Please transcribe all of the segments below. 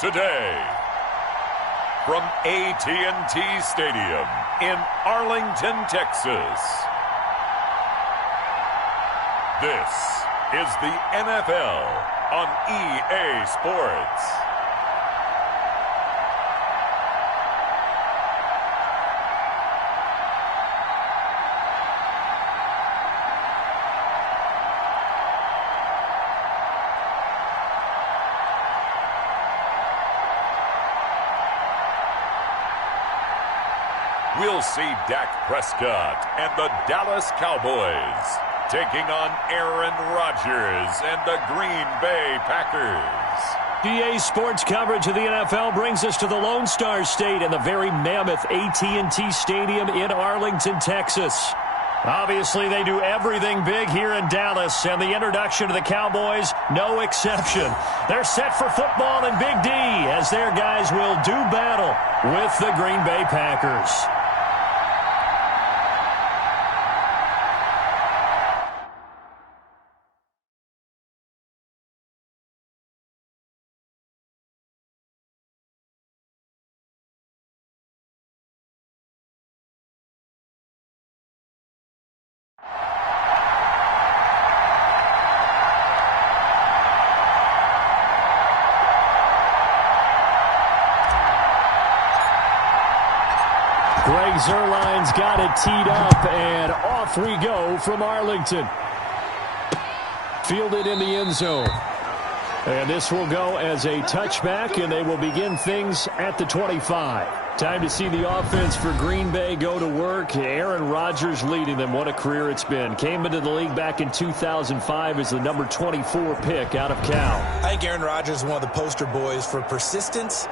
Today, from AT&T Stadium in Arlington, Texas, this is the NFL on EA Sports. We'll see Dak Prescott and the Dallas Cowboys taking on Aaron Rodgers and the Green Bay Packers. EA Sports coverage of the NFL brings us to the Lone Star State and the very mammoth AT&T Stadium in Arlington, Texas. Obviously, they do everything big here in Dallas, and the introduction to the Cowboys, no exception. They're set for football in Big D as their guys will do battle with the Green Bay Packers. Greg Zuerlein's got it teed up, and off we go from Arlington. Fielded in the end zone. And this will go as a touchback, and they will begin things at the 25. Time to see the offense for Green Bay go to work. Aaron Rodgers leading them. What a career it's been. Came into the league back in 2005 as the number 24 pick out of Cal. I think Aaron Rodgers is one of the poster boys for persistence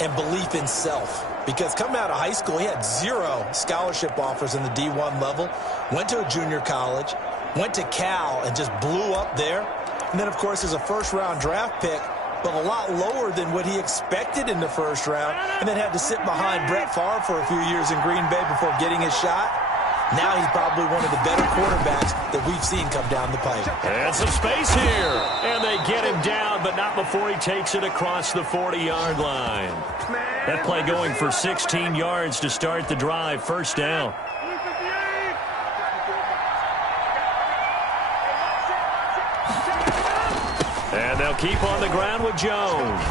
and belief in self. Because coming out of high school, he had 0 scholarship offers in the D1 level. Went to a junior college. Went to Cal and just blew up there. And then, of course, as a first-round draft pick, but a lot lower than what he expected in the first round. And then had to sit behind Brett Favre for a few years in Green Bay before getting his shot. Now he's probably one of the better quarterbacks that we've seen come down the pipe. And some space here. And they get him down, but not before he takes it across the 40-yard line. That play going for 16 yards to start the drive. First down. And they'll keep on the ground with Jones.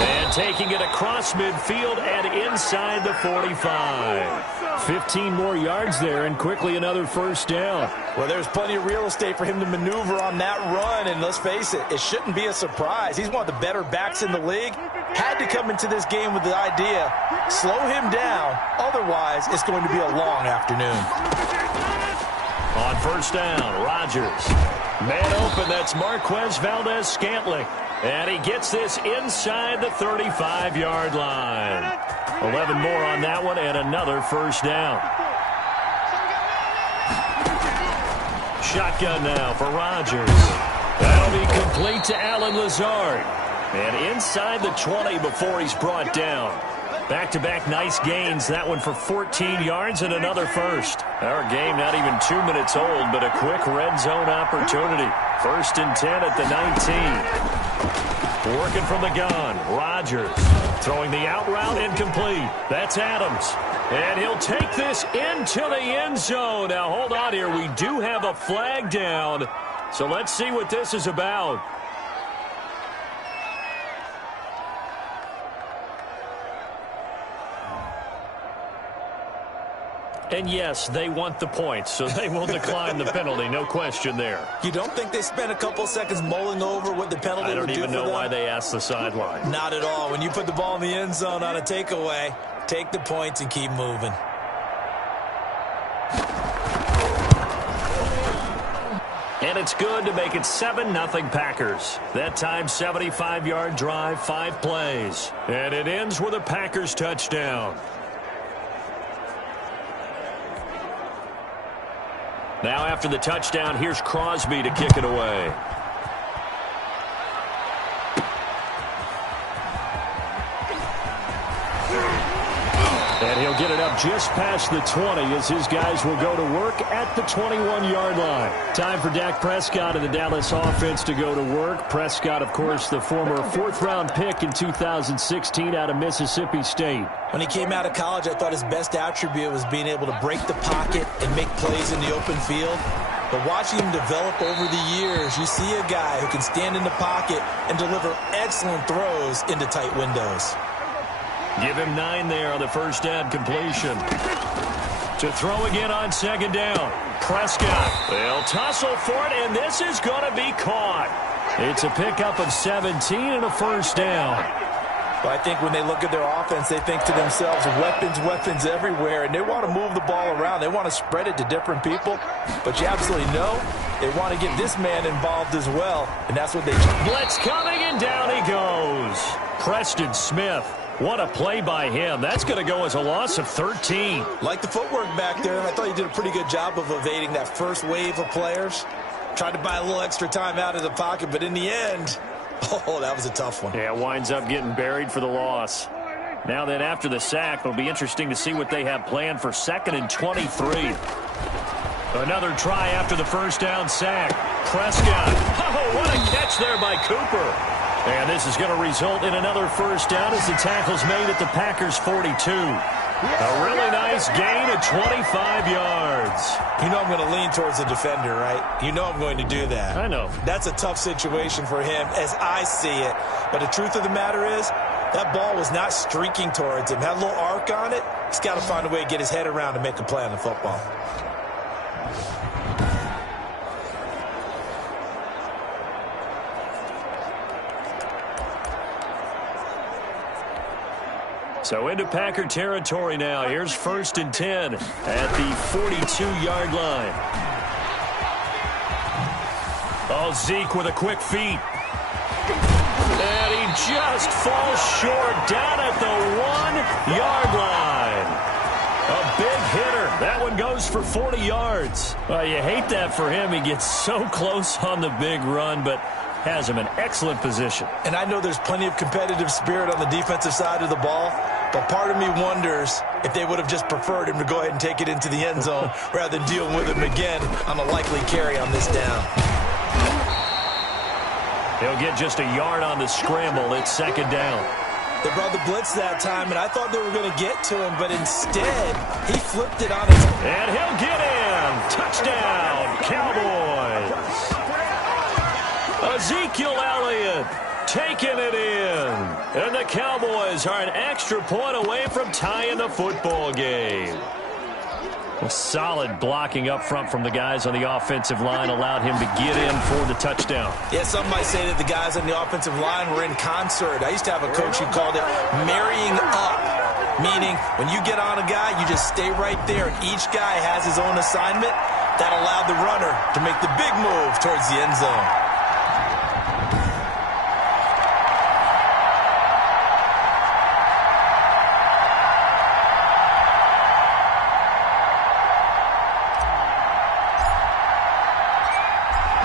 And taking it across midfield and inside the 45. 15 more yards there, and quickly another first down. Well, there's plenty of real estate for him to maneuver on that run, and let's face it, it shouldn't be a surprise. He's one of the better backs in the league. Had to come into this game with the idea, slow him down, otherwise it's going to be a long afternoon. On first down, Rodgers. Man open, that's Marquez Valdez-Scantling. And he gets this inside the 35-yard line. 11 more on that one, and another first down. Shotgun now for Rodgers. That'll be complete to Allen Lazard. And inside the 20 before he's brought down. Back-to-back nice gains. That one for 14 yards and another first. Our game not even 2 minutes old, but a quick red zone opportunity. First and 10 at the 19. Working from the gun, Rodgers throwing the out route incomplete. That's Adams. And he'll take this into the end zone. Now, hold on here. We do have a flag down. So let's see what this is about. And yes, they want the points, so they will decline the penalty. No question there. You don't think they spent a couple seconds mulling over what the penalty would do for them? I don't even know why they asked the sideline. Not at all. When you put the ball in the end zone on a takeaway, take the points and keep moving. And it's good to make it 7-0 Packers. That time, 75-yard drive, 5 plays. And it ends with a Packers touchdown. Now after the touchdown, here's Crosby to kick it away. And And he'll get it up just past the 20 as his guys will go to work at the 21-yard line. Time for Dak Prescott and the Dallas offense to go to work. Prescott, of course, the former fourth-round pick in 2016 out of Mississippi State. When he came out of college, I thought his best attribute was being able to break the pocket and make plays in the open field. But watching him develop over the years, you see a guy who can stand in the pocket and deliver excellent throws into tight windows. Give him 9 there on the first down completion. To throw again on second down. Prescott. They'll tussle for it, and this is going to be caught. It's a pickup of 17 and a first down. But I think when they look at their offense, they think to themselves, weapons everywhere, and they want to move the ball around. They want to spread it to different people. But you absolutely know they want to get this man involved as well, and that's what they do. Blitz coming, and down he goes. Preston Smith. What a play by him. That's going to go as a loss of 13. Like the footwork back there, and I thought he did a pretty good job of evading that first wave of players. Tried to buy a little extra time out of the pocket, but in the end, oh, that was a tough one. Yeah, winds up getting buried for the loss. Now then, after the sack, it'll be interesting to see what they have planned for 2nd and 23. Another try after the first down sack. Prescott. Oh, what a catch there by Cooper. And this is going to result in another first down as the tackle's made at the Packers' 42. A really nice gain of 25 yards. You know I'm going to lean towards the defender, right? You know I'm going to do that. I know. That's a tough situation for him as I see it. But the truth of the matter is, that ball was not streaking towards him. Had a little arc on it. He's got to find a way to get his head around and make a play on the football. So into Packer territory now. Here's 1st and 10 at the 42-yard line. Oh, Zeke with a quick feet. And he just falls short down at the 1-yard line. A big hitter. That one goes for 40 yards. Well, you hate that for him. He gets so close on the big run, but has him in excellent position. And I know there's plenty of competitive spirit on the defensive side of the ball, but part of me wonders if they would have just preferred him to go ahead and take it into the end zone rather than dealing with him again on a likely carry on this down. He'll get just a yard on the scramble. It's 2nd down. They brought the blitz that time, and I thought they were going to get to him, but instead, he flipped it on his... And he'll get in. Touchdown, Cowboys. Ezekiel Elliott taking it in. And the Cowboys are an extra point away from tying the football game. A solid blocking up front from the guys on the offensive line allowed him to get in for the touchdown. Yeah, some might say that the guys on the offensive line were in concert. I used to have a coach who called it marrying up, meaning when you get on a guy, you just stay right there. Each guy has his own assignment. That allowed the runner to make the big move towards the end zone.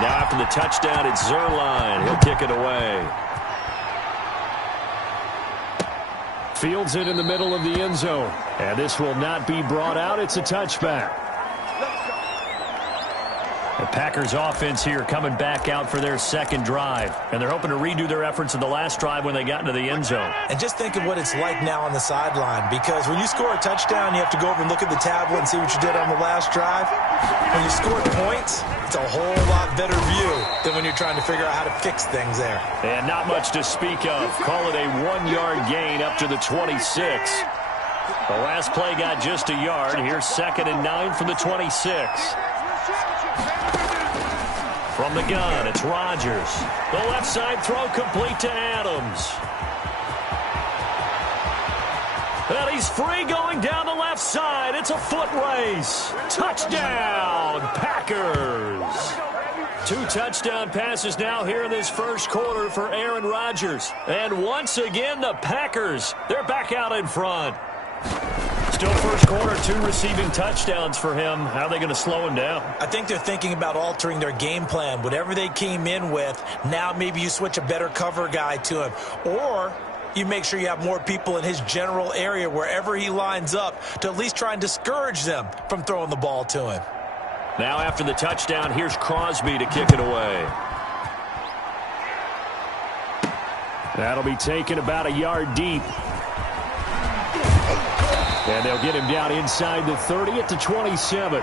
Now after the touchdown, it's Zerline. He'll kick it away. Fields it in the middle of the end zone. And this will not be brought out. It's a touchback. The Packers offense here coming back out for their 2nd drive. And they're hoping to redo their efforts in the last drive when they got into the end zone. And just think of what it's like now on the sideline. Because when you score a touchdown, you have to go over and look at the tablet and see what you did on the last drive. When you score points, it's a whole lot better view than when you're trying to figure out how to fix things there. And not much to speak of. Call it a 1-yard gain up to the 26. The last play got just a yard. Here's 2nd and 9 from the 26. From the gun, it's Rodgers. The left side throw complete to Adams. And he's free going down the left side. It's a foot race. Touchdown, Packers. 2 touchdown passes now here in this first quarter for Aaron Rodgers. And once again, the Packers, they're back out in front. Still first quarter, 2 receiving touchdowns for him. How are they going to slow him down? I think they're thinking about altering their game plan. Whatever they came in with, now maybe you switch a better cover guy to him. Or you make sure you have more people in his general area wherever he lines up to at least try and discourage them from throwing the ball to him. Now after the touchdown, here's Crosby to kick it away. That'll be taken about a yard deep. And they'll get him down inside the 30 at the 27.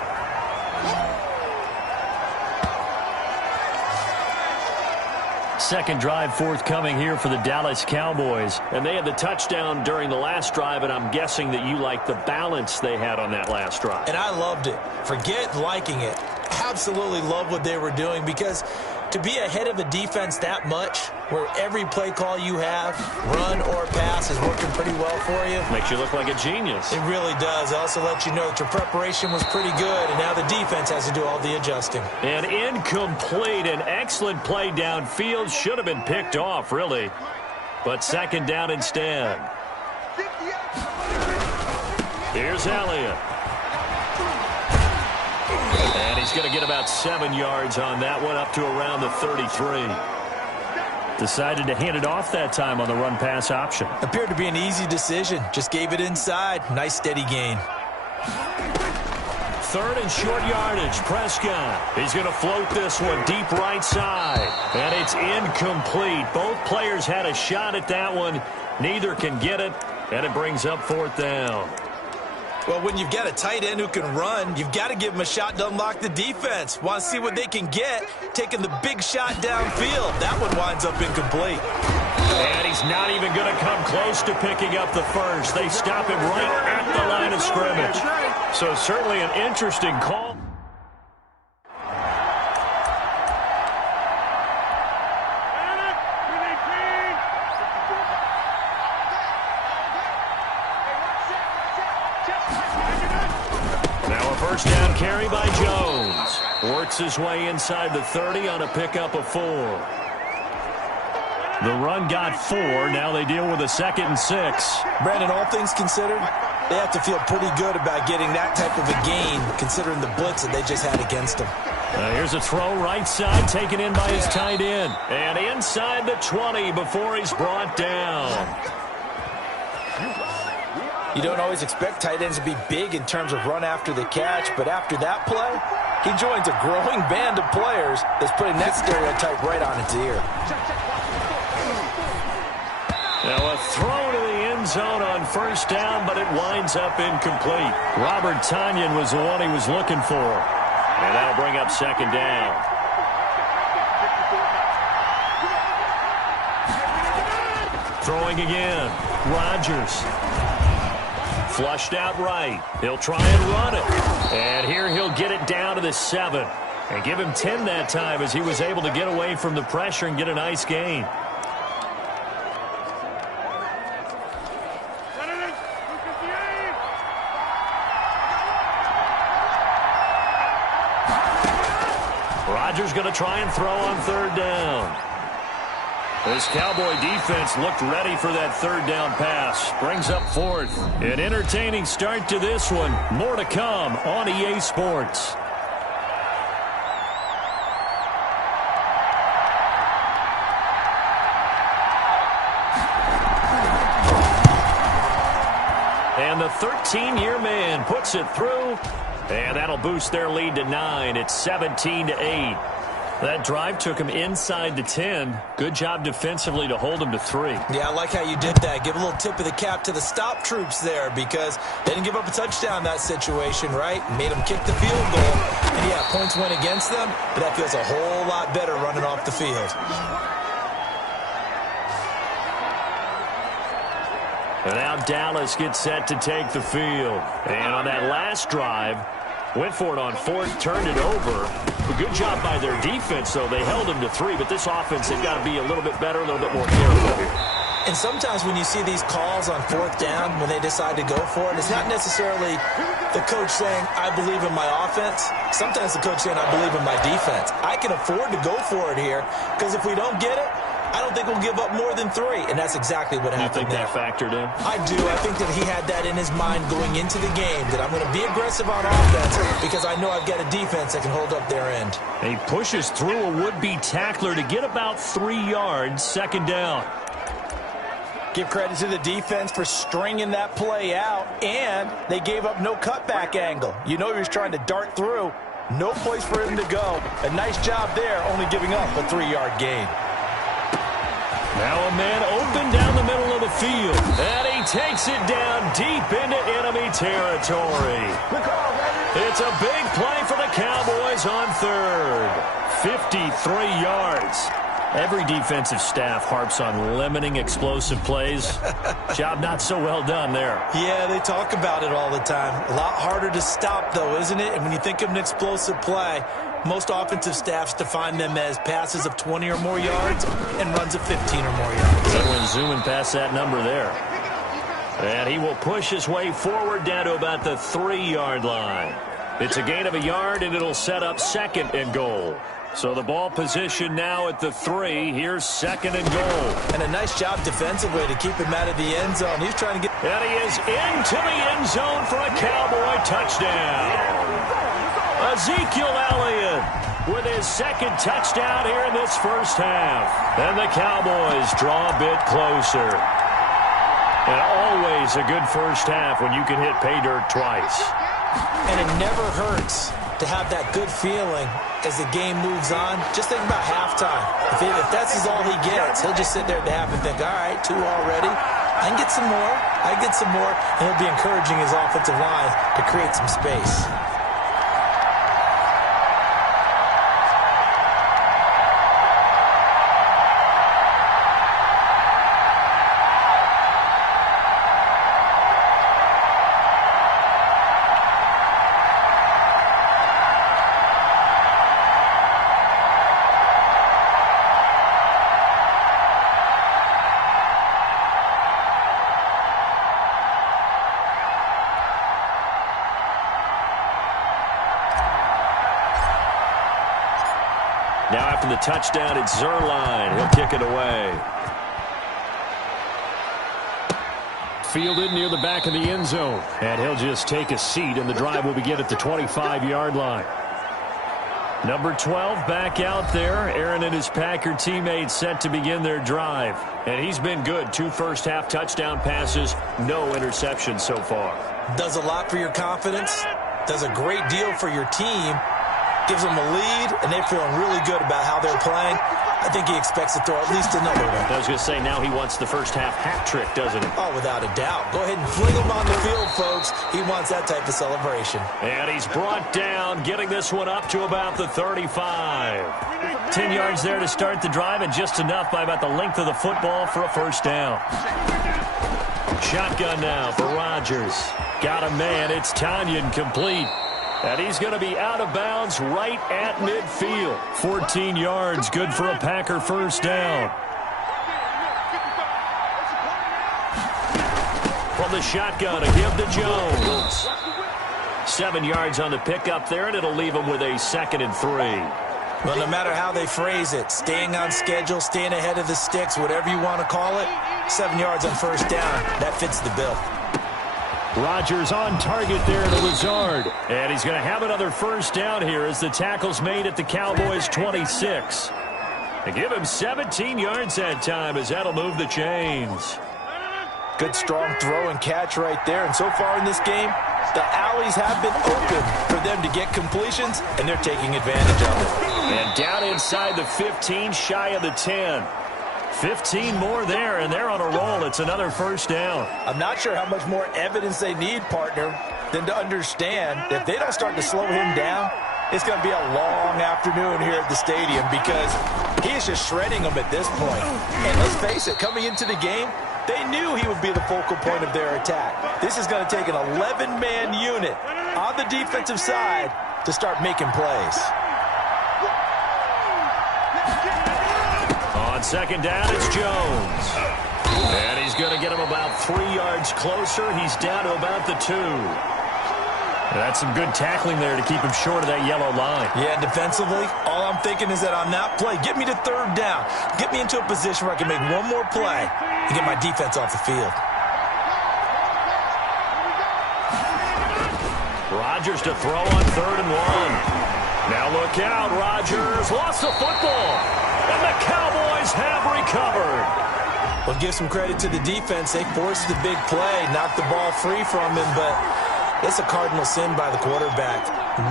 Second drive forthcoming here for the Dallas Cowboys. And they had the touchdown during the last drive, and I'm guessing that you like the balance they had on that last drive. And I loved it. Forget liking it. Absolutely love what they were doing, because to be ahead of a defense that much, where every play call you have, run or pass, is working pretty well for you. Makes you look like a genius. It really does. It also lets you know that your preparation was pretty good, and now the defense has to do all the adjusting. An incomplete, an excellent play downfield. Should have been picked off, really. But second down instead. Here's Elliott. And he's going to get about 7 yards on that one, up to around the 33. Decided to hand it off that time on the run-pass option. Appeared to be an easy decision. Just gave it inside. Nice steady gain. Third and short yardage. Prescott. He's going to float this one deep right side. And it's incomplete. Both players had a shot at that one. Neither can get it. And it brings up fourth down. Well, when you've got a tight end who can run, you've got to give him a shot to unlock the defense. Want to see what they can get, taking the big shot downfield. That one winds up incomplete. And he's not even going to come close to picking up the first. They stop him right at the line of scrimmage. So certainly an interesting call. First down carry by Jones. Works his way inside the 30 on a pickup of 4. The run got 4. Now they deal with a 2nd and 6. Brandon, all things considered, they have to feel pretty good about getting that type of a gain, considering the blitz that they just had against them. Here's a throw right side, taken in by his tight end. And inside the 20 before he's brought down. You don't always expect tight ends to be big in terms of run after the catch, but after that play, he joins a growing band of players that's putting that stereotype right on its ear. Now a throw to the end zone on first down, but it winds up incomplete. Robert Tonyan was the one he was looking for. And that'll bring up second down. Throwing again. Rodgers. Flushed out right. He'll try and run it. And here he'll get it down to the 7. And give him 10 that time as he was able to get away from the pressure and get a nice gain. Rodgers going to try and throw on third down. This Cowboy defense looked ready for that third down pass. Brings up fourth. An entertaining start to this one. More to come on EA Sports. And the 13-year man puts it through. And that'll boost their lead to 9. It's 17-8. That drive took him inside the 10. Good job defensively to hold him to 3. Yeah, I like how you did that. Give a little tip of the cap to the stop troops there, because they didn't give up a touchdown in that situation, right? Made them kick the field goal. And yeah, points went against them, but that feels a whole lot better running off the field. And now Dallas gets set to take the field. And on that last drive, went for it on fourth, turned it over. A good job by their defense, though. They held them to 3, but this offense, they've got to be a little bit better, a little bit more careful here. And sometimes when you see these calls on fourth down, when they decide to go for it, it's not necessarily the coach saying, I believe in my offense. Sometimes the coach saying, I believe in my defense. I can afford to go for it here, because if we don't get it, I don't think we'll give up more than 3, and that's exactly what happened. You think that factored in? I do. I think that he had that in his mind going into the game, that I'm going to be aggressive on offense because I know I've got a defense that can hold up their end. He pushes through a would-be tackler to get about 3 yards, second down. Give credit to the defense for stringing that play out, and they gave up no cutback angle. You know he was trying to dart through. No place for him to go. A nice job there, only giving up a 3-yard gain. Now a man open down the middle of the field, and he takes it down deep into enemy territory. It's a big play for the Cowboys on third. 53 yards. Every defensive staff harps on limiting explosive plays. Job not so well done there. Yeah, they talk about it all the time. A lot harder to stop, though, isn't it? And when you think of an explosive play, most offensive staffs define them as passes of 20 or more yards and runs of 15 or more yards. Everyone's zooming past that number there. And he will push his way forward down to about the 3-yard line. It's a gain of a yard, and it'll set up 2nd and goal. So the ball position now at the 3. Here's 2nd and goal. And a nice job defensively to keep him out of the end zone. He's trying to get... And he is into the end zone for a Cowboy touchdown. Ezekiel Elliott with his 2nd touchdown here in this first half. And the Cowboys draw a bit closer. And always a good first half when you can hit pay dirt twice. And it never hurts to have that good feeling as the game moves on. Just think about halftime. If that's all he gets, he'll just sit there at the half and think, all right, 2 already. I can get some more. I can get some more. And he'll be encouraging his offensive line to create some space. Now after the touchdown, it's Zerline. He'll kick it away. Fielded near the back of the end zone. And he'll just take a seat, and the drive will begin at the 25-yard line. Number 12 back out there. Aaron and his Packer teammates set to begin their drive. And he's been good. 2 first-half touchdown passes, no interceptions so far. Does a lot for your confidence. Does a great deal for your team. Gives them a lead, and they're feeling really good about how they're playing. I think he expects to throw at least another one. I was going to say, now he wants the first-half hat trick, doesn't he? Oh, without a doubt. Go ahead and fling him on the field, folks. He wants that type of celebration. And he's brought down, getting this one up to about the 35. 10 yards there to start the drive, and just enough by about the length of the football for a first down. Shotgun now for Rodgers. Got a man. It's Tanyan complete. And he's going to be out of bounds right at midfield. 14 yards, good for a Packer first down. From the shotgun, a give to Jones. 7 yards on the pickup there, and it'll leave him with a 2nd and 3. Well, no matter how they phrase it, staying on schedule, staying ahead of the sticks, whatever you want to call it, 7 yards on first down, that fits the bill. Rodgers on target there to Lazard. And he's going to have another first down here as the tackle's made at the Cowboys' 26. They give him 17 yards that time as that'll move the chains. Good strong throw and catch right there. And so far in this game, the alleys have been open for them to get completions, and they're taking advantage of it. And down inside the 15, shy of the 10. 15 more there, and they're on a roll. It's another first down. I'm not sure how much more evidence they need, partner, than to understand that if they don't start to slow him down, it's going to be a long afternoon here at the stadium because he is just shredding them at this point. And let's face it, coming into the game, they knew he would be the focal point of their attack. This is going to take an 11-man unit on the defensive side to start making plays. On second down, it's Jones. And he's going to get him about 3 yards closer. He's down to about the 2. That's some good tackling there to keep him short of that yellow line. Yeah, defensively, all I'm thinking is that on that play, get me to third down. Get me into a position where I can make one more play and get my defense off the field. Rodgers to throw on 3rd and 1. Now look out, Rodgers lost the football. And the Cowboys have recovered. Well, give some credit to the defense. They forced the big play, knocked the ball free from him, but it's a cardinal sin by the quarterback.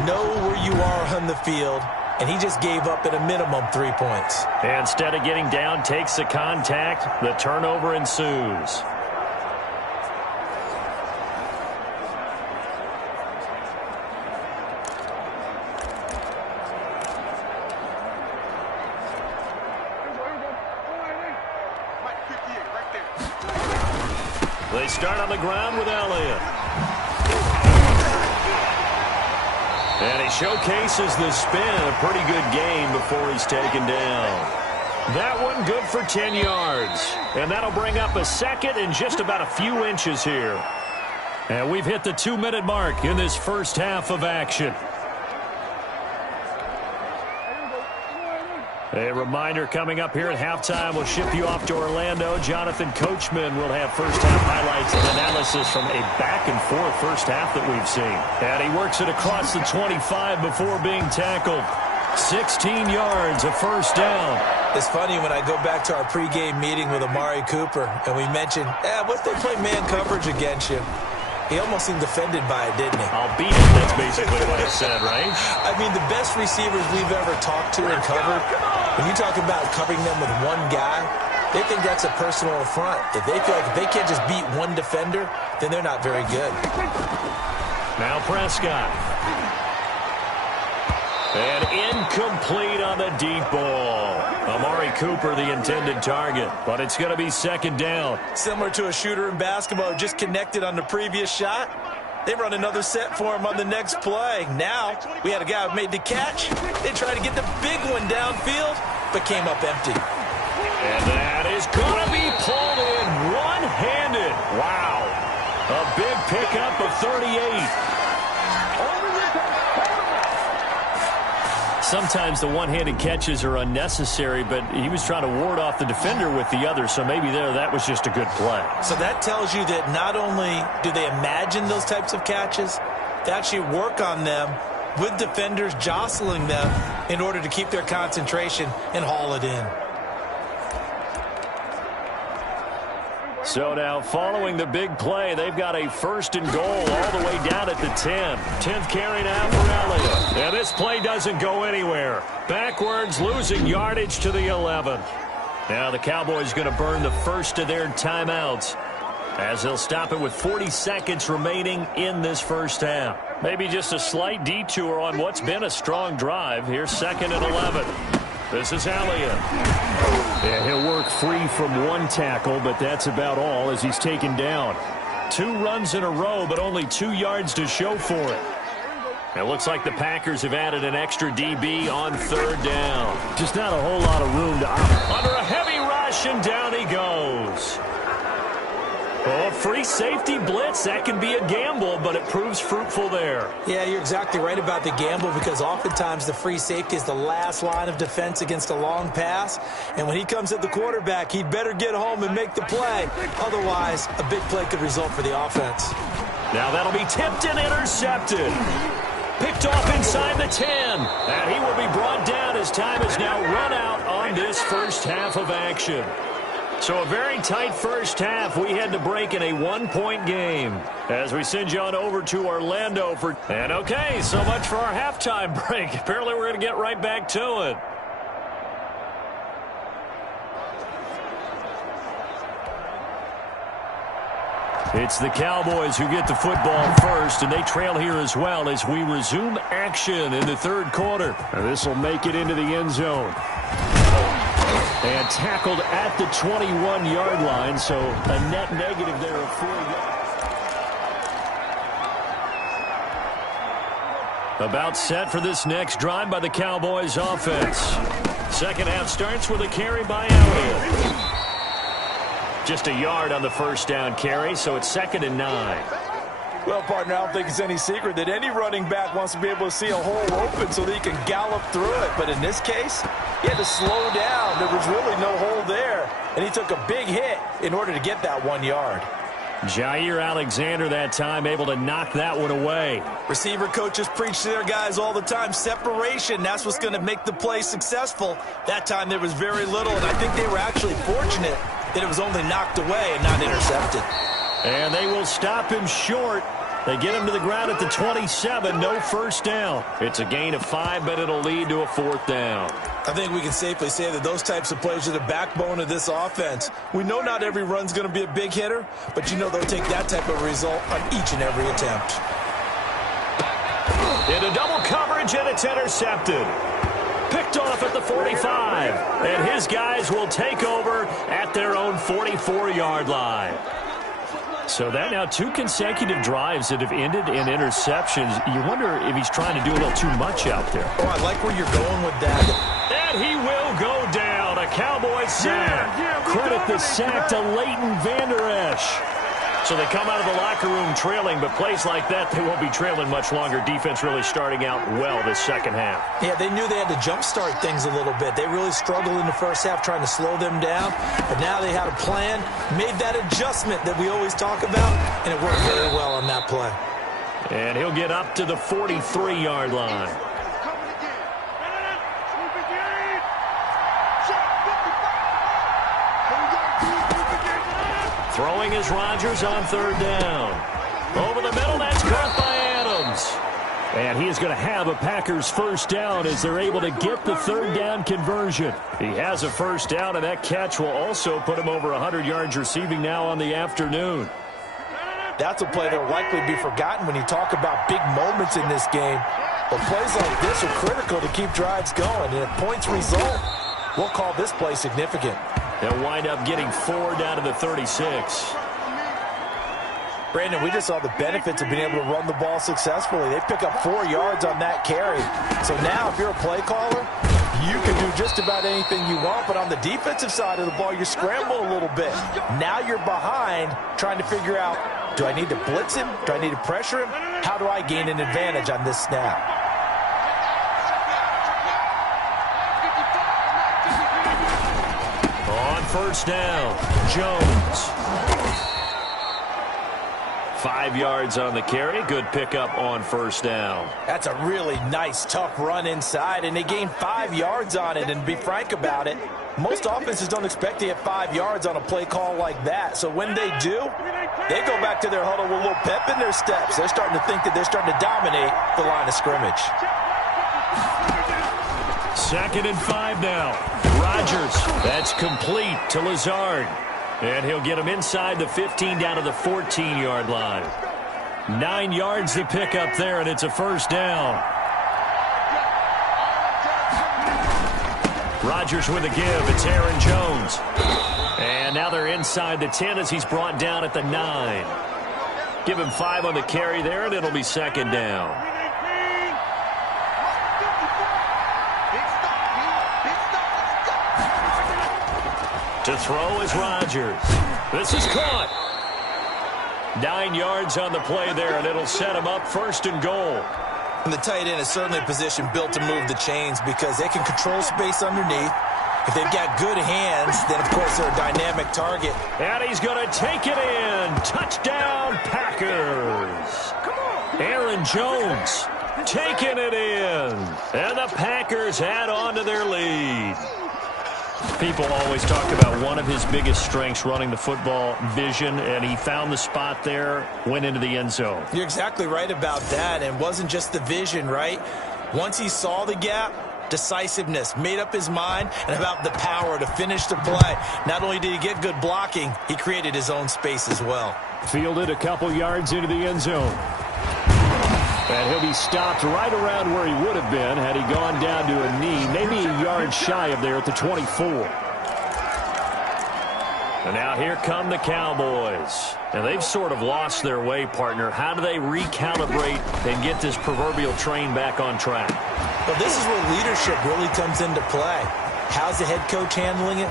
Know where you are on the field, and he just gave up at a minimum 3 points. And instead of getting down, takes the contact. The turnover ensues. They start on the ground with Elliott. And he showcases the spin. A pretty good game before he's taken down. That one good for 10 yards. And that'll bring up a second and just about a few inches here. And we've hit the 2-minute mark in this first half of action. A reminder coming up here at halftime. We'll ship you off to Orlando. Jonathan Coachman will have first-half highlights and analysis from a back-and-forth first half that we've seen. And he works it across the 25 before being tackled. 16 yards, a first down. It's funny when I go back to our pregame meeting with Amari Cooper, and we mentioned, what if they play man coverage against you? He almost seemed offended by it, didn't he? I'll beat it. That's basically what he said, right? I mean, the best receivers we've ever talked to and covered, when you talk about covering them with one guy, they think that's a personal affront. If they feel like if they can't just beat one defender, then they're not very good. Now Prescott. And incomplete on the deep ball. Amari Cooper, the intended target, but it's going to be second down. Similar to a shooter in basketball who just connected on the previous shot. They run another set for him on the next play. Now, we had a guy who made the catch. They tried to get the big one downfield, but came up empty. And that is going to be pulled in one-handed. Wow. A big pickup of 38. Sometimes the one-handed catches are unnecessary, but he was trying to ward off the defender with the other, so maybe that was just a good play. So that tells you that not only do they imagine those types of catches, they actually work on them with defenders jostling them in order to keep their concentration and haul it in. So now, following the big play, they've got a first and goal all the way down at the 10. 10th carry now for Elliott. And this play doesn't go anywhere. Backwards, losing yardage to the 11. Now the Cowboys going to burn the first of their timeouts as they'll stop it with 40 seconds remaining in this first half. Maybe just a slight detour on what's been a strong drive. Here's 2nd and 11. This is Elliott. Yeah, he'll work free from one tackle, but that's about all as he's taken down. 2 runs in a row, but only 2 yards to show for it. It looks like the Packers have added an extra DB on 3rd down. Just not a whole lot of room to under a heavy rush, and down he goes. Oh, free safety blitz. That can be a gamble, but it proves fruitful there. Yeah, you're exactly right about the gamble because oftentimes the free safety is the last line of defense against a long pass. And when he comes at the quarterback, he'd better get home and make the play. Otherwise, a big play could result for the offense. Now that'll be tipped and intercepted. Picked off inside the 10. And he will be brought down as time is now run out on this first half of action. So a very tight first half. We had to break in a 1-point game as we send you on over to Orlando for... And okay, so much for our halftime break. Apparently we're going to get right back to it. It's the Cowboys who get the football first, and they trail here as well as we resume action in the 3rd quarter. This will make it into the end zone. And tackled at the 21-yard line, so a net negative there of 4 yards. About set for this next drive by the Cowboys offense. Second half starts with a carry by Elliott. Just a yard on the first down carry, so it's 2nd and 9. Well, partner, I don't think it's any secret that any running back wants to be able to see a hole open so that he can gallop through it. But in this case, he had to slow down. There was really no hole there, and he took a big hit in order to get that 1 yard. Jair Alexander that time able to knock that one away. Receiver coaches preach to their guys all the time. Separation, that's what's going to make the play successful. That time there was very little, and I think they were actually fortunate that it was only knocked away and not intercepted. And they will stop him short. They get him to the ground at the 27, no first down. It's a gain of 5, but it'll lead to a 4th down. I think we can safely say that those types of plays are the backbone of this offense. We know not every run's going to be a big hitter, but you know they'll take that type of result on each and every attempt. Into double coverage, and it's intercepted. Picked off at the 45, and his guys will take over at their own 44-yard line. So that now 2 consecutive drives that have ended in interceptions. You wonder if he's trying to do a little too much out there. Oh, I like where you're going with that. And he will go down. A Cowboys sack. Credit the sack to Leighton Vander Esch. So they come out of the locker room trailing, but plays like that, they won't be trailing much longer. Defense really starting out well this second half. Yeah, they knew they had to jumpstart things a little bit. They really struggled in the first half trying to slow them down, but now they had a plan, made that adjustment that we always talk about, and it worked very well on that play. And he'll get up to the 43-yard line. Throwing is Rodgers on 3rd down. Over the middle, that's caught by Adams. And he is going to have a Packers first down as they're able to get the 3rd down conversion. He has a first down, and that catch will also put him over 100 yards receiving now on the afternoon. That's a play that will likely be forgotten when you talk about big moments in this game. But plays like this are critical to keep drives going. And if points result, we'll call this play significant. They'll wind up getting 4 down to the 36. Brandon, we just saw the benefits of being able to run the ball successfully. They pick up 4 yards on that carry. So now if you're a play caller, you can do just about anything you want. But on the defensive side of the ball, you're scrambling a little bit. Now you're behind trying to figure out, do I need to blitz him? Do I need to pressure him? How do I gain an advantage on this snap? First down, Jones. 5 yards on the carry. Good pickup on first down. That's a really nice, tough run inside, and they gained 5 yards on it. And to be frank about it, most offenses don't expect to get 5 yards on a play call like that. So when they do, they go back to their huddle with a little pep in their steps. They're starting to think that they're starting to dominate the line of scrimmage. 2nd and 5 now. Rodgers, that's complete to Lazard. And he'll get him inside the 15 down to the 14-yard line. 9 yards to pick up there, and it's a first down. Rodgers with a give. It's Aaron Jones. And now they're inside the 10 as he's brought down at the 9. Give him 5 on the carry there, and it'll be 2nd down. To throw is Rodgers. This is caught. 9 yards on the play there, and it'll set him up 1st and goal. And the tight end is certainly a position built to move the chains because they can control space underneath. If they've got good hands, then, of course, they're a dynamic target. And he's going to take it in. Touchdown, Packers. Aaron Jones taking it in. And the Packers add on to their lead. People always talk about one of his biggest strengths running the football, vision, and he found the spot there, went into the end zone. You're exactly right about that, and it wasn't just the vision, right? Once he saw the gap, decisiveness, made up his mind, and about the power to finish the play. Not only did he get good blocking, he created his own space as well. Fielded a couple yards into the end zone. And he'll be stopped right around where he would have been had he gone down to a knee, maybe a yard shy of there at the 24. And now here come the Cowboys. And they've sort of lost their way, partner. How do they recalibrate and get this proverbial train back on track? Well, this is where leadership really comes into play. How's the head coach handling it?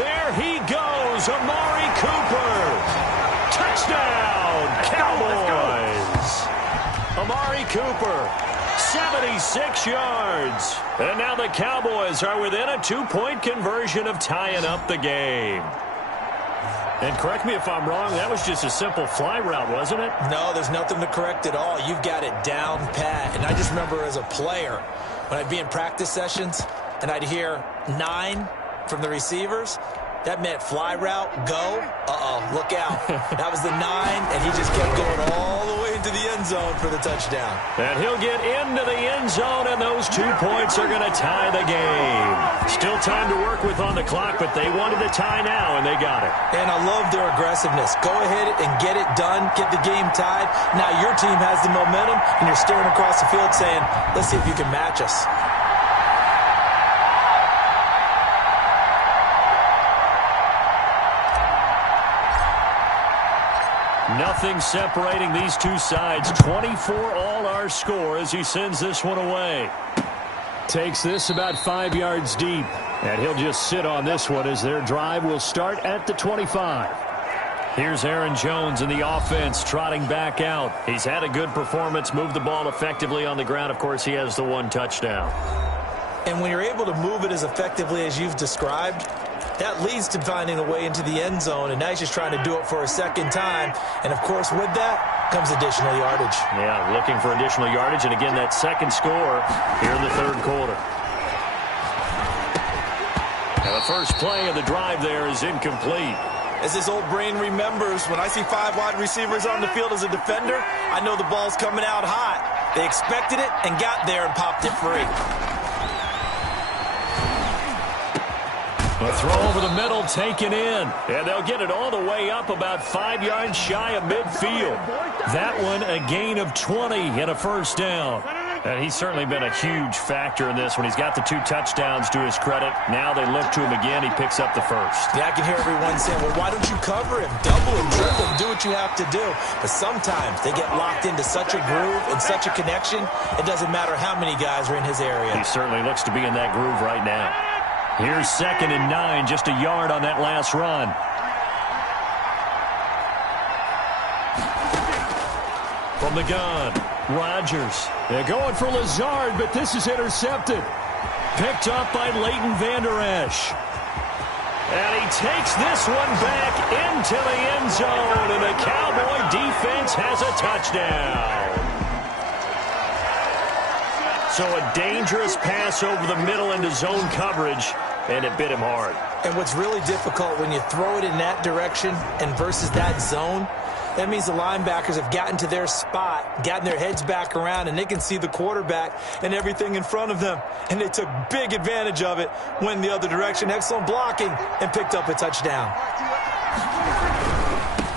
There he goes, Amari Cooper. Touchdown, Cowboys. Amari Cooper, 76 yards. And now the Cowboys are within a 2-point conversion of tying up the game. And correct me if I'm wrong, that was just a simple fly route, wasn't it? No, there's nothing to correct at all. You've got it down pat. And I just remember as a player, when I'd be in practice sessions and I'd hear 9 from the receivers, That meant fly route, go. Look out. That was the 9, and he just kept going all the way into the end zone for the touchdown. And he'll get into the end zone, and those 2 points are going to tie the game. Still time to work with on the clock, but they wanted a tie now, and they got it. And I love their aggressiveness. Go ahead and get it done, get the game tied. Now your team has the momentum, and you're staring across the field saying, let's see if you can match us. Nothing separating these two sides. 24 all our score as he sends this one away. Takes this about 5 yards deep. And he'll just sit on this one as their drive will start at the 25. Here's Aaron Jones in the offense trotting back out. He's had a good performance, moved the ball effectively on the ground. Of course, he has the 1 touchdown. And when you're able to move it as effectively as you've described, that leads to finding a way into the end zone, and now he's just trying to do it for a second time. And, of course, with that comes additional yardage. Yeah, looking for additional yardage, and again, that second score here in the third quarter. And the first play of the drive there is incomplete. As this old brain remembers, when I see 5 wide receivers on the field as a defender, I know the ball's coming out hot. They expected it and got there and popped it free. A throw over the middle, taken in. And they'll get it all the way up about 5 yards shy of midfield. That one, a gain of 20 and a first down. And he's certainly been a huge factor in this one. He's got the 2 touchdowns to his credit. Now they look to him again. He picks up the first. Yeah, I can hear everyone saying, well, why don't you cover him? Double him, triple him, do what you have to do. But sometimes they get locked into such a groove and such a connection, it doesn't matter how many guys are in his area. He certainly looks to be in that groove right now. Here's 2nd and 9, just a yard on that last run. From the gun, Rodgers. They're going for Lazard, but this is intercepted. Picked up by Leighton Vander Esch. And he takes this one back into the end zone, and the Cowboy defense has a touchdown. So a dangerous pass over the middle into zone coverage, and it bit him hard. And what's really difficult when you throw it in that direction and versus that zone, that means the linebackers have gotten to their spot, gotten their heads back around, and they can see the quarterback and everything in front of them. And they took big advantage of it, went the other direction, excellent blocking, and picked up a touchdown.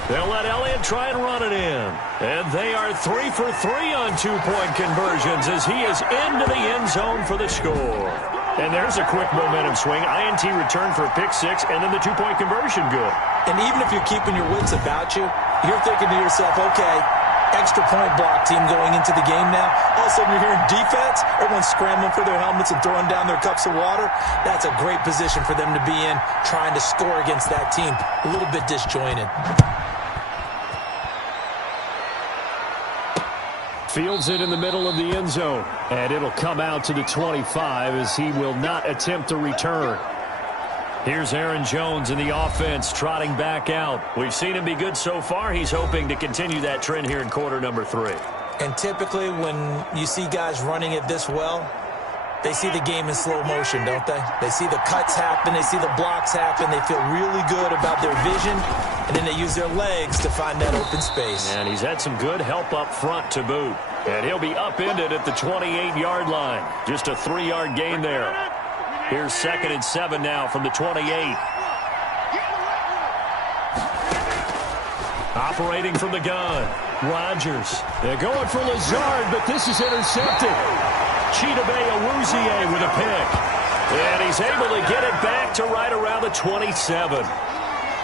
They'll let Elliott try and run it in. And they are 3 for 3 on 2-point conversions as he is into the end zone for the score. And there's a quick momentum swing. INT return for a pick 6, and then the 2-point conversion good. And even if you're keeping your wits about you, you're thinking to yourself, okay, extra point block team going into the game now. All of a sudden you're hearing defense, everyone's scrambling for their helmets and throwing down their cups of water. That's a great position for them to be in, trying to score against that team. A little bit disjointed. Fields it in the middle of the end zone. And it'll come out to the 25 as he will not attempt to return. Here's Aaron Jones in the offense trotting back out. We've seen him be good so far. He's hoping to continue that trend here in quarter number 3. And typically when you see guys running it this well, they see the game in slow motion, don't they? They see the cuts happen. They see the blocks happen. They feel really good about their vision. And then they use their legs to find that open space. And he's had some good help up front to boot. And he'll be upended at the 28-yard line. Just a 3-yard gain there. Here's 2nd and 7 now from the 28. Operating from the gun, Rodgers. They're going for Lazard, but this is intercepted. Chidobe Awuzie with a pick. And he's able to get it back to right around the 27.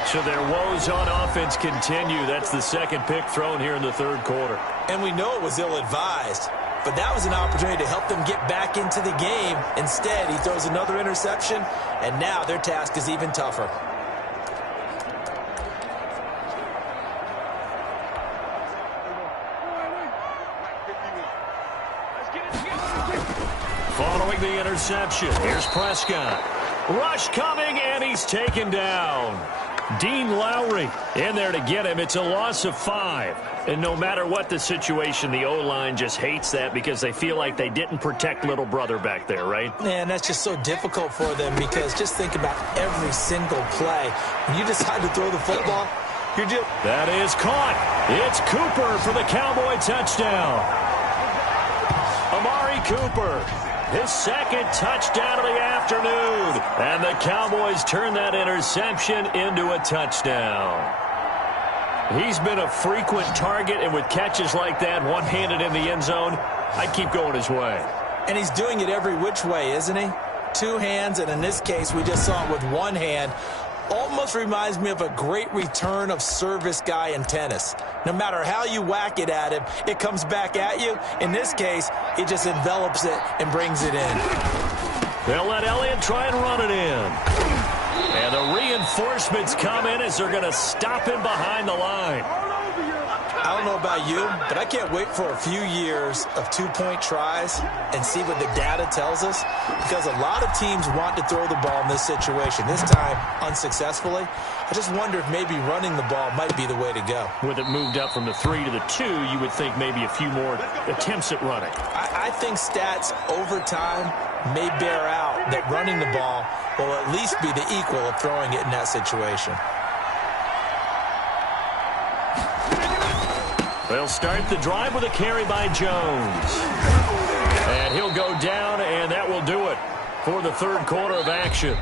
So their woes on offense continue. That's the 2nd pick thrown here in the 3rd quarter. And we know it was ill-advised, but that was an opportunity to help them get back into the game. Instead, he throws another interception, and now their task is even tougher. Following the interception, here's Prescott. Rush coming, and he's taken down. Dean Lowry in there to get him. It's a loss of 5. And no matter what the situation, the O-line just hates that because they feel like they didn't protect little brother back there, right? Man, that's just so difficult for them because just think about every single play. When you decide to throw the football, you're just... That is caught. It's Cooper for the Cowboy touchdown. Amari Cooper, his second touchdown of the afternoon. And the Cowboys turn that interception into a touchdown. He's been a frequent target, and with catches like that, one-handed in the end zone, I'd keep going his way. And he's doing it every which way, isn't he? 2 hands, and in this case, we just saw it with 1 hand. Almost reminds me of a great return of service guy in tennis. No matter how you whack it at him, it comes back at you. In this case, he just envelops it and brings it in. They'll let Elliott try and run it in. And the reinforcements come in as they're going to stop him behind the line. I don't know about you, but I can't wait for a few years of 2-point tries and see what the data tells us, because a lot of teams want to throw the ball in this situation, this time unsuccessfully. I just wonder if maybe running the ball might be the way to go. With it moved up from the 3 to the 2, you would think maybe a few more attempts at running. I think stats over time may bear out that running the ball will at least be the equal of throwing it in that situation. They'll start the drive with a carry by Jones. And he'll go down, and that will do it for the third quarter of action.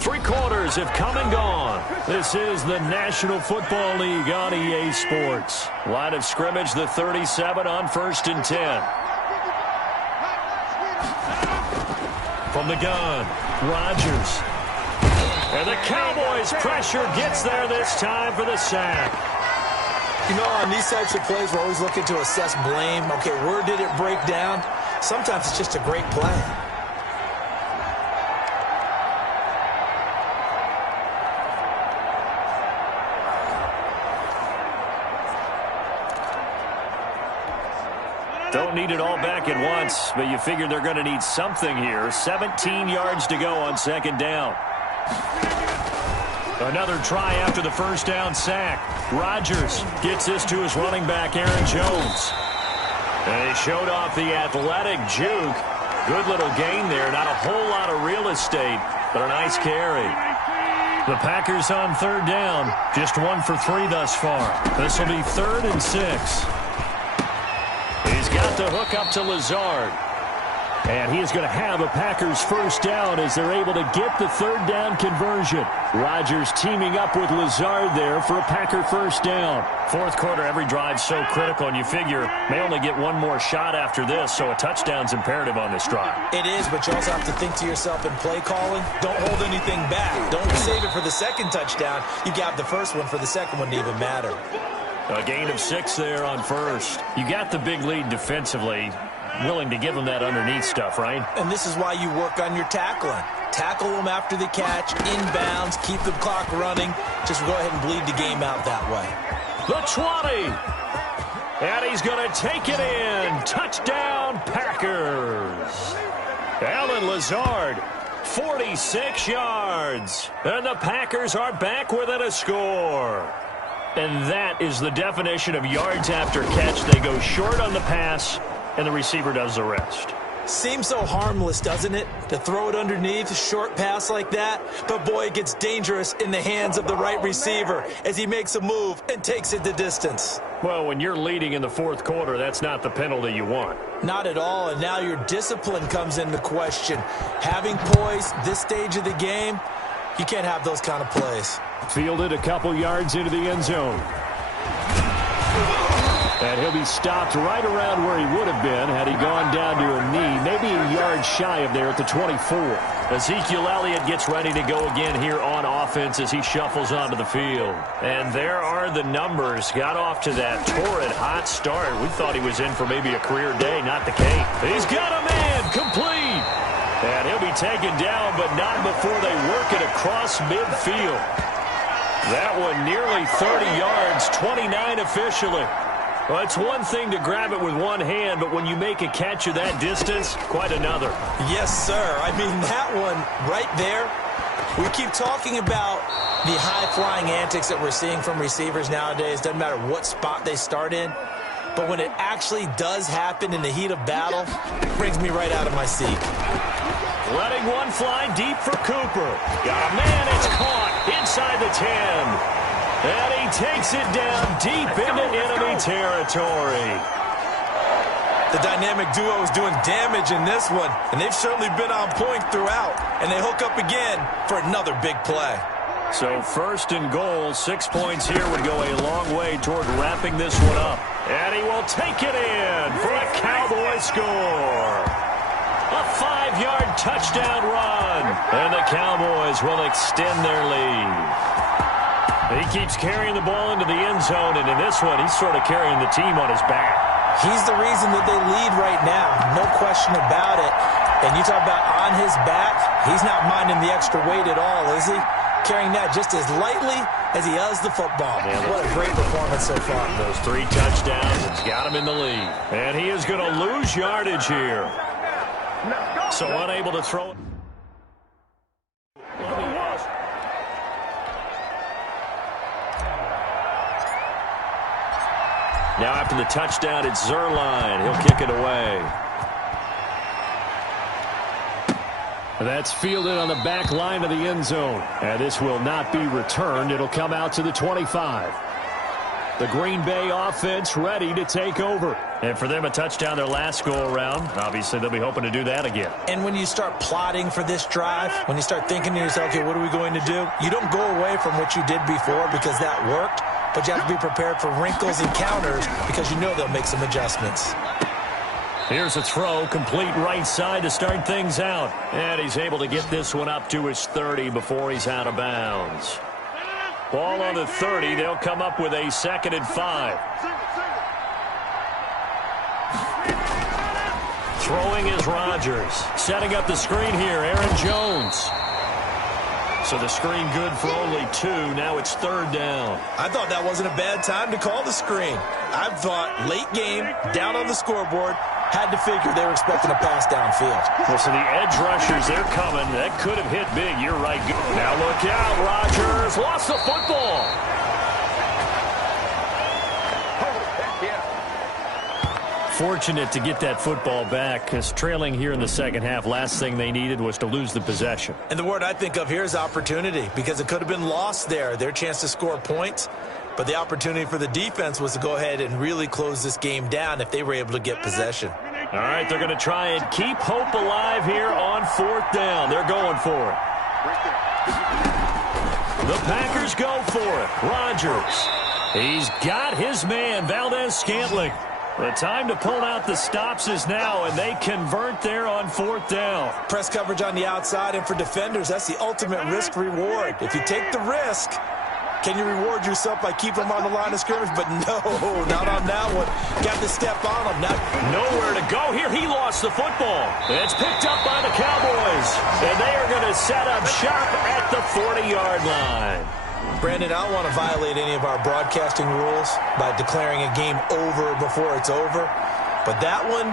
3 quarters have come and gone. This is the National Football League on EA Sports. Line of scrimmage, the 37 on 1st and 10. From the gun, Rodgers. And the Cowboys pressure gets there this time for the sack. You know, on these types of plays, we're always looking to assess blame. Okay, where did it break down? Sometimes it's just a great play. Don't need it all back at once, but you figure they're going to need something here. 17 yards to go on 2nd down. Another try after the first down sack. Rodgers gets this to his running back, Aaron Jones. And he showed off the athletic juke. Good little gain there. Not a whole lot of real estate, but a nice carry. The Packers on 3rd down. Just 1 for 3 thus far. This will be 3rd and 6. He's got the hook up to Lazard. And he is going to have a Packers first down as they're able to get the 3rd down conversion. Rodgers teaming up with Lazard there for a Packer first down. 4th quarter, every drive so critical, and you figure may only get 1 more shot after this, so a touchdown's imperative on this drive. It is, but you also have to think to yourself in play calling, don't hold anything back. Don't save it for the 2nd touchdown. You got the first one for the 2nd one to even matter. A gain of 6 there on 1st. You got the big lead defensively. Willing to give them that underneath stuff, right? And this is why you work on your tackling. Tackle them after the catch, inbounds, keep the clock running. Just go ahead and bleed the game out that way. The 20. And he's going to take it in. Touchdown, Packers. Allen Lazard, 46 yards. And the Packers are back within a score. And that is the definition of yards after catch. They go short on the pass, and the receiver does the rest. Seems so harmless, doesn't it, to throw it underneath a short pass like that? But, boy, it gets dangerous in the hands of the right receiver as he makes a move and takes it the distance. Well, when you're leading in the 4th quarter, that's not the penalty you want. Not at all, and now your discipline comes into question. Having poise this stage of the game, you can't have those kind of plays. Fielded a couple yards into the end zone. And he'll be stopped right around where he would have been had he gone down to a knee, maybe a yard shy of there at the 24. Ezekiel Elliott gets ready to go again here on offense as he shuffles onto the field. And there are the numbers. Got off to that torrid hot start. We thought he was in for maybe a career day, not the case. He's got a man, complete. And he'll be taken down, but not before they work it across midfield. That one nearly 30 yards, 29 officially. Well, it's one thing to grab it with one hand, but when you make a catch of that distance, quite another. Yes, sir. I mean, that one right there, We keep talking about the high-flying antics that we're seeing from receivers nowadays. Doesn't matter what spot they start in. But when it actually does happen in the heat of battle, it brings me right out of my seat. Letting one fly deep for Cooper. Got a man, it's caught inside the 10. And he takes it down deep into enemy territory. The dynamic duo is doing damage in this one, and they've certainly been on point throughout. And they hook up again for another big play. So first and goal, 6 points here would go a long way toward wrapping this one up. And he will take it in for a Cowboy score. A 5-yard touchdown run. And the Cowboys will extend their lead. He keeps carrying the ball into the end zone, and in this one, he's sort of carrying the team on his back. He's the reason that they lead right now, no question about it. And you talk about on his back, he's not minding the extra weight at all, is he? Carrying that just as lightly as he does the football. Man, what a great performance so far. Those 3 touchdowns, it's got him in the lead. And he is going to lose yardage here. So unable to throw it. Now after the touchdown, it's Zerline. He'll kick it away. That's fielded on the back line of the end zone. And this will not be returned. It'll come out to the 25. The Green Bay offense ready to take over. And for them, a touchdown their last go-around. Obviously, they'll be hoping to do that again. And when you start plotting for this drive, when you start thinking to yourself, okay, what are we going to do? You don't go away from what you did before because that worked. But you have to be prepared for wrinkles and counters because you know they'll make some adjustments. Here's a throw, complete right side to start things out. And he's able to get this one up to his 30 before he's out of bounds. Ball on the 30. They'll come up with a 2nd and 5. Throwing is Rodgers. Setting up the screen here, Aaron Jones. So the screen good for only 2. Now it's 3rd down. I thought that wasn't a bad time to call the screen. I thought late game, down on the scoreboard, had to figure they were expecting a pass downfield. Well, so the edge rushers, they're coming. That could have hit big. You're right. Now look out. Rodgers lost the football. Fortunate to get that football back, because trailing here in the second half, last thing they needed was to lose the possession. And the word I think of here is opportunity, because it could have been lost there, their chance to score points. But the opportunity for the defense was to go ahead and really close this game down if they were able to get possession. All right, they're going to try and keep hope alive here on 4th down. They're going for it. The Packers go for it. Rodgers. He's got his man, Valdez-Scantling. The time to pull out the stops is now, and they convert there on 4th down. Press coverage on the outside, and for defenders, that's the ultimate risk-reward. If you take the risk, can you reward yourself by keeping them on the line of scrimmage? But no, not on that one. Got to step on them. Now, nowhere to go here. He lost the football. It's picked up by the Cowboys, and they are going to set up shop at the 40-yard line. Brandon, I don't want to violate any of our broadcasting rules by declaring a game over before it's over. But that one,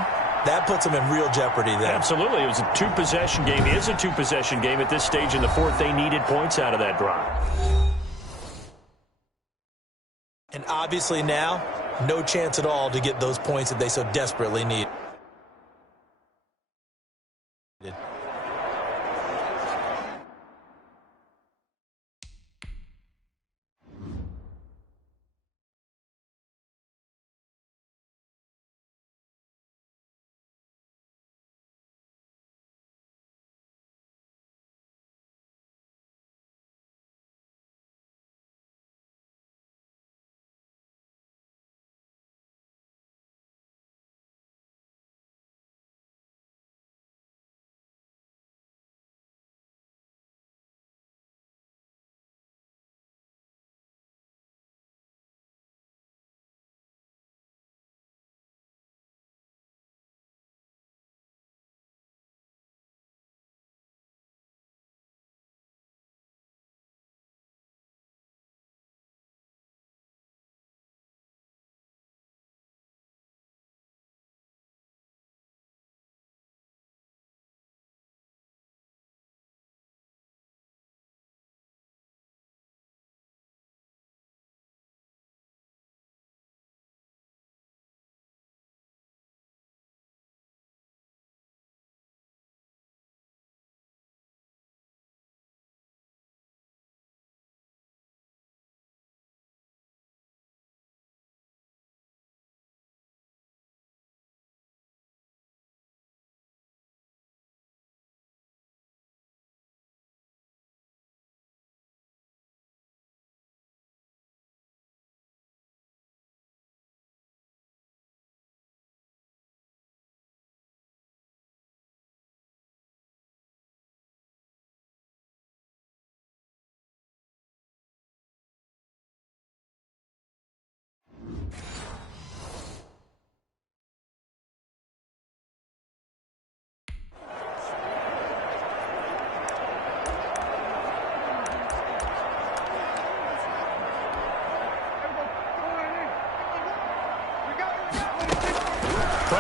that puts them in real jeopardy there. Absolutely. It was a 2-possession game. It is a 2-possession game at this stage in the 4th. They needed points out of that drive. And obviously now, no chance at all to get those points that they so desperately need.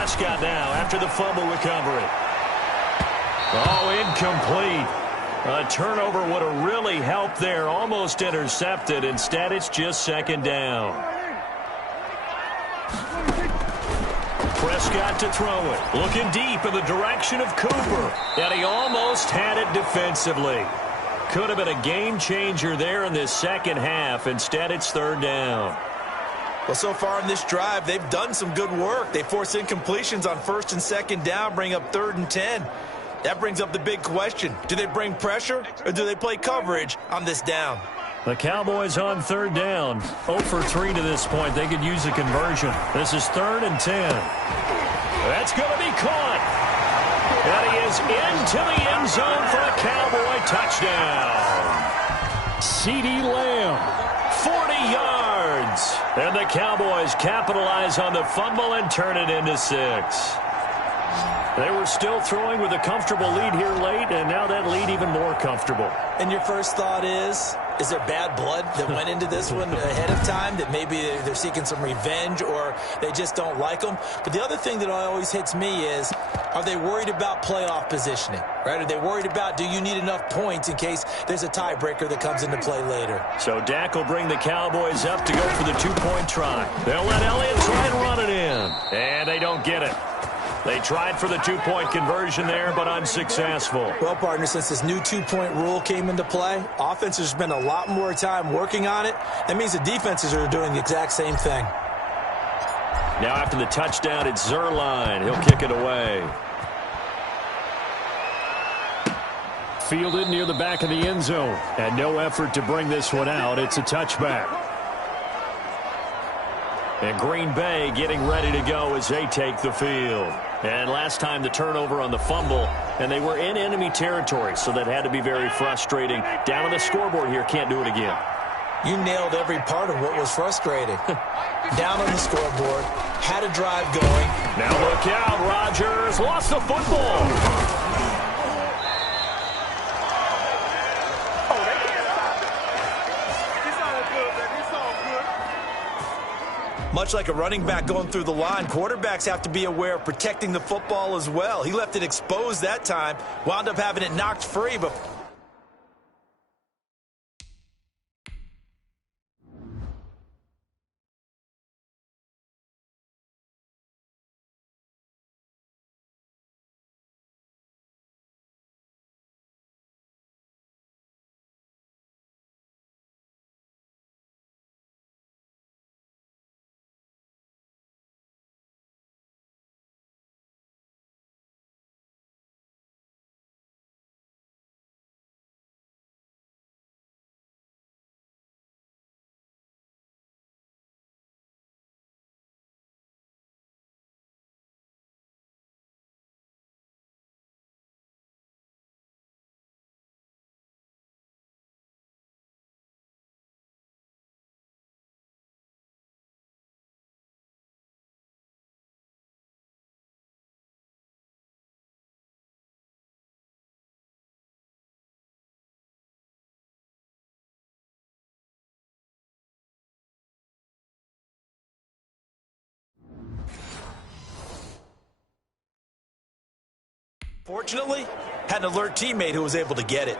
Prescott now after the fumble recovery. Oh, incomplete. A turnover would have really helped there. Almost intercepted. Instead, it's just second down. Prescott to throw it. Looking deep in the direction of Cooper. And he almost had it defensively. Could have been a game changer there in this second half. Instead, it's third down. Well, so far in this drive, they've done some good work. They force incompletions on first and second down, bring up 3rd and 10. That brings up the big question. Do they bring pressure or do they play coverage on this down? The Cowboys on third down. 0 for 3 to this point. They could use a conversion. This is 3rd and 10. That's going to be caught. And he is into the end zone for a Cowboy touchdown. CeeDee Lamb, 40 yards. And the Cowboys capitalize on the fumble and turn it into 6. They were still throwing with a comfortable lead here late, and now that lead even more comfortable. And your first thought is there bad blood that went into this one ahead of time, that maybe they're seeking some revenge or they just don't like them? But the other thing that always hits me is, are they worried about playoff positioning, right? Are they worried about, do you need enough points in case there's a tiebreaker that comes into play later? So Dak will bring the Cowboys up to go for the 2-point try. They'll let Elliott try and run it in, and they don't get it. They tried for the 2-point conversion there, but unsuccessful. Well, partner, since this new 2-point rule came into play, offenses spend a lot more time working on it. That means the defenses are doing the exact same thing. Now after the touchdown, it's Zerline. He'll kick it away. Fielded near the back of the end zone. And no effort to bring this one out. It's a touchback. And Green Bay getting ready to go as they take the field. And last time the turnover on the fumble, and they were in enemy territory, so that had to be very frustrating. Down on the scoreboard here, can't do it again. You nailed every part of what was frustrating. Down on the scoreboard, had a drive going. Now look out, Rodgers lost the football. Much like a running back going through the line, quarterbacks have to be aware of protecting the football as well. He left it exposed that time, wound up having it knocked free, but fortunately, had an alert teammate who was able to get it.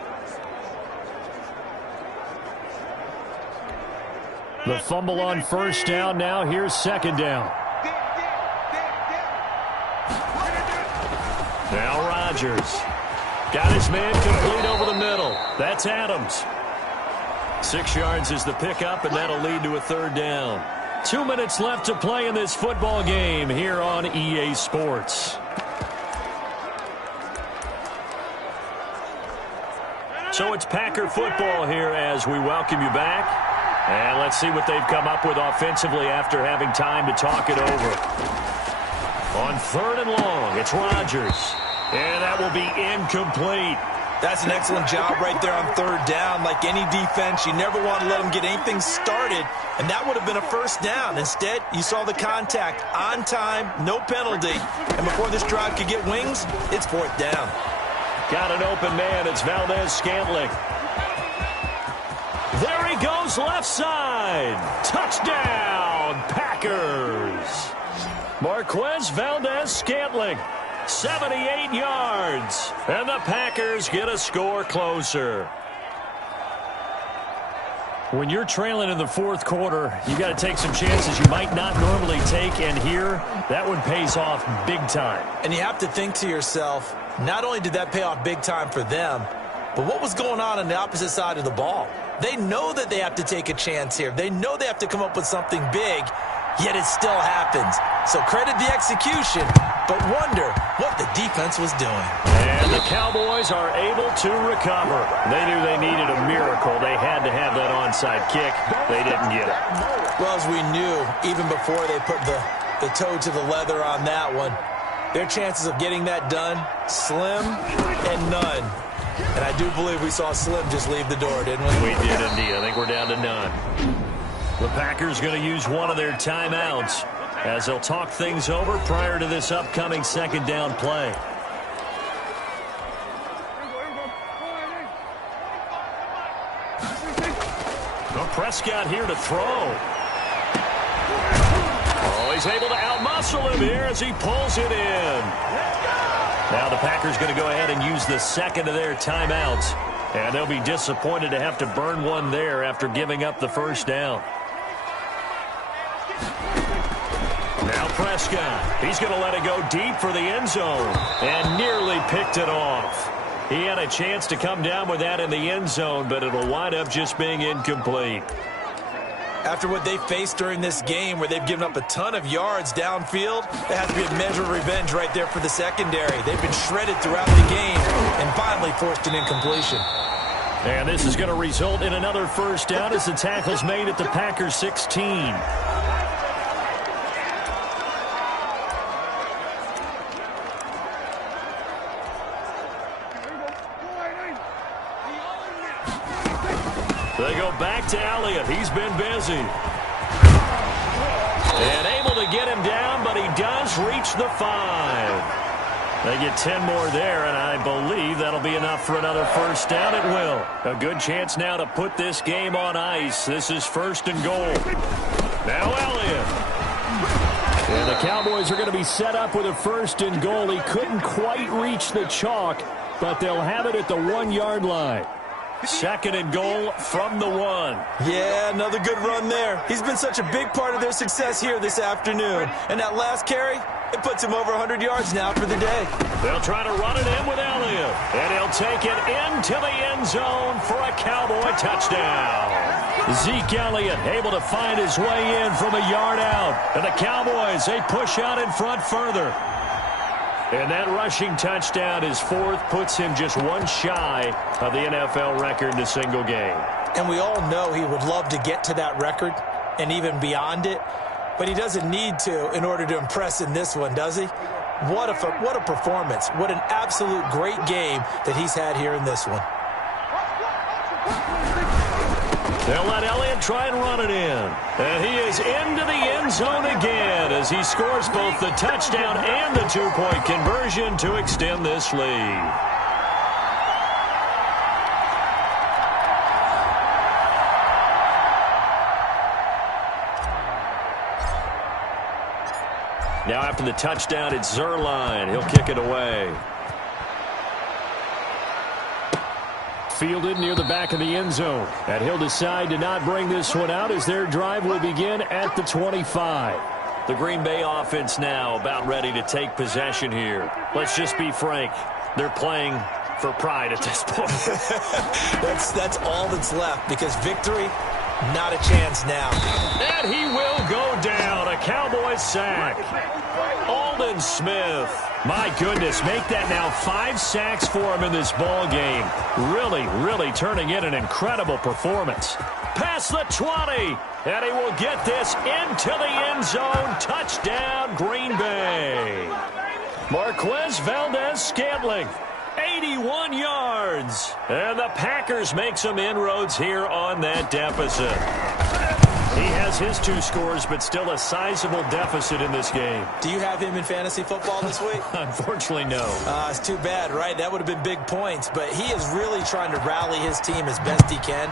The fumble on first down. Now here's second down. Now Rodgers. Got his man complete over the middle. That's Adams. 6 yards is the pickup, and that'll lead to a third down. 2 minutes left to play in this football game here on EA Sports. So it's Packer football here as we welcome you back. And let's see what they've come up with offensively after having time to talk it over. On 3rd and long, it's Rodgers. And that will be incomplete. That's an excellent job right there on 3rd down. Like any defense, you never want to let them get anything started, and that would have been a first down. Instead, you saw the contact on time, no penalty, and before this drive could get wings, it's 4th down. Got an open man. It's Valdez-Scantling. There he goes left side. Touchdown, Packers. Marquez Valdez-Scantling, 78 yards. And the Packers get a score closer. When you're trailing in the fourth quarter, you got to take some chances you might not normally take, and here, that one pays off big time. And you have to think to yourself, not only did that pay off big time for them, but what was going on the opposite side of the ball? They know that they have to take a chance here. They know they have to come up with something big, yet it still happens. So credit the execution, but wonder what the defense was doing. And the Cowboys are able to recover. They knew they needed a miracle. They had to have that onside kick. They didn't get it. Well, as we knew, even before they put the toe to the leather on that one, their chances of getting that done, slim and none. And I do believe we saw Slim just leave the door, didn't we? We did indeed. I think we're down to none. The Packers going to use one of their timeouts as they'll talk things over prior to this upcoming second down play. Well, Prescott here to throw. Oh, he's able to outmuscle him here as he pulls it in. Now the Packers going to go ahead and use the second of their timeouts. And they'll be disappointed to have to burn one there after giving up the first down. Now Prescott. He's going to let it go deep for the end zone. And nearly picked it off. He had a chance to come down with that in the end zone, but it'll wind up just being incomplete. After what they faced during this game where they've given up a ton of yards downfield, it has to be a measure of revenge right there for the secondary. They've been shredded throughout the game and finally forced an incompletion. And this is going to result in another first down as the tackle's made at the Packers 16. They go back to Elliott. He's been busy. And able to get him down, but he does reach the 5. They get 10 more there, and I believe that'll be enough for another first down. It will. A good chance now to put this game on ice. This is first and goal. Now Elliott. And the Cowboys are going to be set up with a first and goal. He couldn't quite reach the chalk, but they'll have it at the 1-yard line. Second and goal from the 1. Yeah, another good run there. He's been such a big part of their success here this afternoon. And that last carry, it puts him over 100 yards now for the day. They'll try to run it in with Elliott. And he'll take it into the end zone for a Cowboy touchdown. Zeke Elliott able to find his way in from a yard out. And the Cowboys, they push out in front further. And that rushing touchdown, his fourth, puts him just one shy of the NFL record in a single game. And we all know he would love to get to that record and even beyond it, but he doesn't need to in order to impress in this one, does he? What a performance. What an absolute great game that he's had here in this one. They'll let Elliott try and run it in. And he is into the end zone again as he scores both the touchdown and the two-point conversion to extend this lead. Now after the touchdown, it's Zerline. He'll kick it away. Fielded near the back of the end zone. And he'll decide to not bring this one out as their drive will begin at the 25. The Green Bay offense now about ready to take possession here. Let's just be frank. They're playing for pride at this point. That's all that's left because victory, not a chance now. And he will go down. A Cowboys sack. Aldon Smith. My goodness, make that now 5 sacks for him in this ball game. Really turning in an incredible performance. Past the 20, and he will get this into the end zone. Touchdown, Green Bay. Marquez Valdez-Scantling, 81 yards. And the Packers make some inroads here on that deficit. He has his 2 scores, but still a sizable deficit in this game. Do you have him in fantasy football this week? Unfortunately, no. It's too bad, right? That would have been big points, but he is really trying to rally his team as best he can.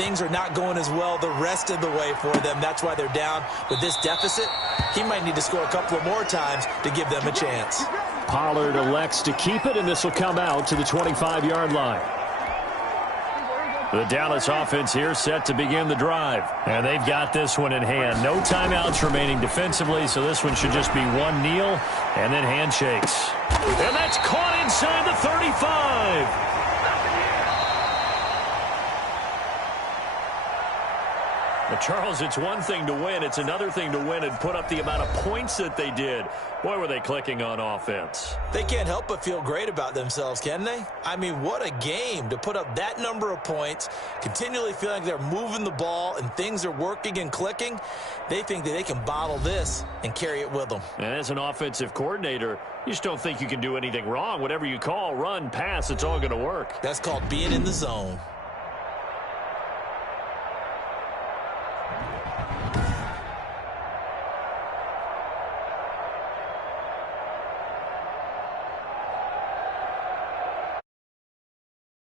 things are not going as well the rest of the way for them. That's why they're down with this deficit. He might need to score a couple of more times to give them a chance. Pollard elects to keep it, and this will come out to the 25-yard line. The Dallas offense here set to begin the drive. And they've got this one in hand. No timeouts remaining defensively, so this one should just be one kneel and then handshakes. And that's caught inside the 35. But Charles, it's one thing to win. It's another thing to win and put up the amount of points that they did. Boy, were they clicking on offense. They can't help but feel great about themselves, can they? I mean, what a game to put up that number of points, continually feeling like they're moving the ball and things are working and clicking. They think that they can bottle this and carry it with them. And as an offensive coordinator, you just don't think you can do anything wrong. Whatever you call, run, pass, it's all going to work. That's called being in the zone.